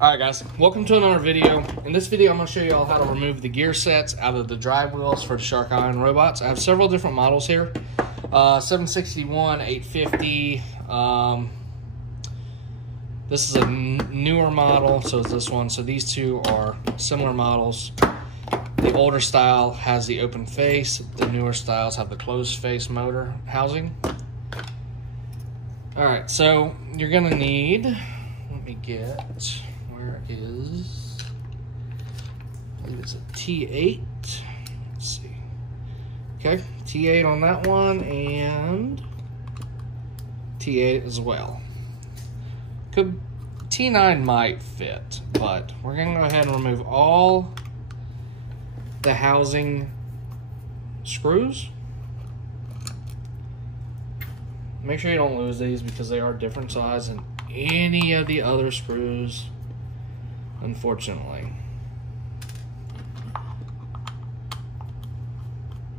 Alright guys, welcome to another video. In this video I'm going to show you all how to remove the gear sets out of the drive wheels for the Shark Island robots. I have several different models here. 761, 850. This is a newer model, so is this one. So these two are similar models. The older style has the open face. The newer styles have the closed face motor housing. Alright, so you're going to need, let me get... Where is, I believe it's a T8. Let's see. Okay, T8 on that one and T8 as well. T9 might fit, but we're gonna go ahead and remove all the housing screws. Make sure you don't lose these because they are different size than any of the other screws, unfortunately.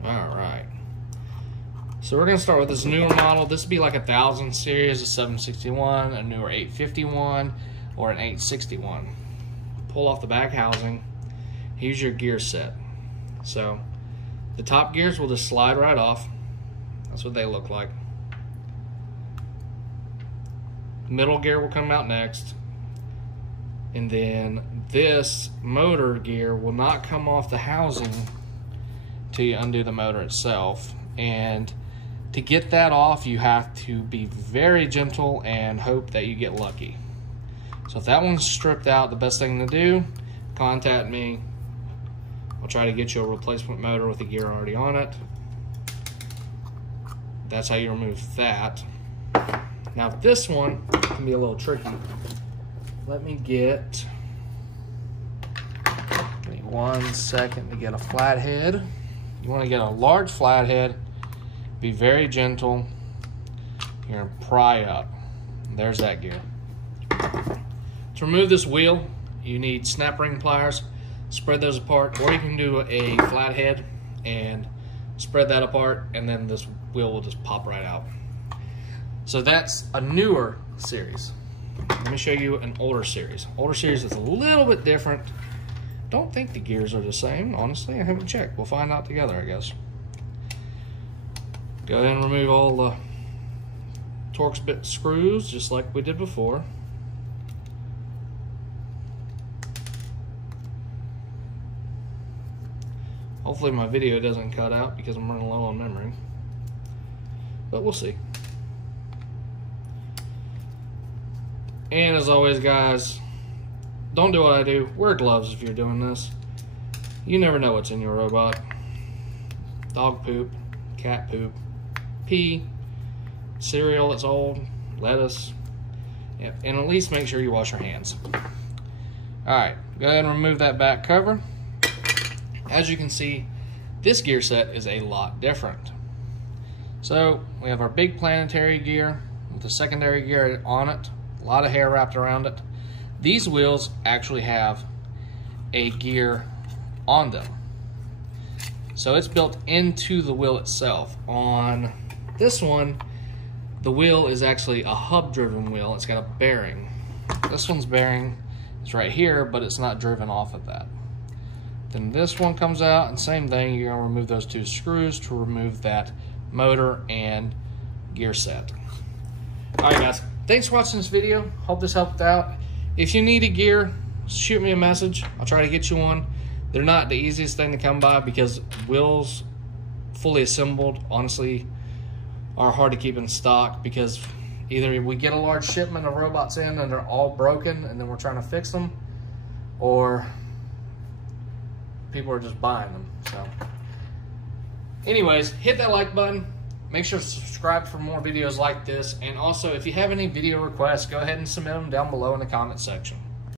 Alright. So we're going to start with this newer model. This would be like a 1000 series, a 761, a newer 851, or an 861. Pull off the back housing. Here's your gear set. So the top gears will just slide right off. That's what they look like. Middle gear will come out next. And then this motor gear will not come off the housing till you undo the motor itself. And to get that off, you have to be very gentle and hope that you get lucky. So if that one's stripped out, the best thing to do, contact me. I'll try to get you a replacement motor with the gear already on it. That's how you remove that. Now this one can be a little tricky. Let me get, give me 1 second to get a flathead. You want to get a large flathead, be very gentle. You're going to pry up. There's that gear. To remove this wheel, you need snap ring pliers. Spread those apart, or you can do a flathead and spread that apart, and then this wheel will just pop right out. So that's a newer series. Let me show you an older series. Older series is a little bit different. Don't think the gears are the same, honestly. I haven't checked. We'll find out together, I guess. Go ahead and remove all the Torx bit screws, just like we did before. Hopefully my video doesn't cut out because I'm running low on memory. But we'll see. And as always, guys, don't do what I do. Wear gloves if you're doing this. You never know what's in your robot. Dog poop, cat poop, pee, cereal that's old, lettuce. Yep. And at least make sure you wash your hands. Alright, go ahead and remove that back cover. As you can see, this gear set is a lot different. So we have our big planetary gear with the secondary gear on it. A lot of hair wrapped around it. These wheels actually have a gear on them. So it's built into the wheel itself. On this one, the wheel is actually a hub-driven wheel. It's got a bearing. This one's bearing is right here, but it's not driven off of that. Then this one comes out, and same thing, you're gonna remove those two screws to remove that motor and gear set. All right, guys. Thanks for watching this video. Hope this helped out. If you need a gear, shoot me a message. I'll try to get you one. They're not the easiest thing to come by because wheels fully assembled, honestly, are hard to keep in stock because either we get a large shipment of robots in and they're all broken and then we're trying to fix them, or people are just buying them. So anyways, hit that like button. Make sure to subscribe for more videos like this. And also, if you have any video requests, go ahead and submit them down below in the comment section.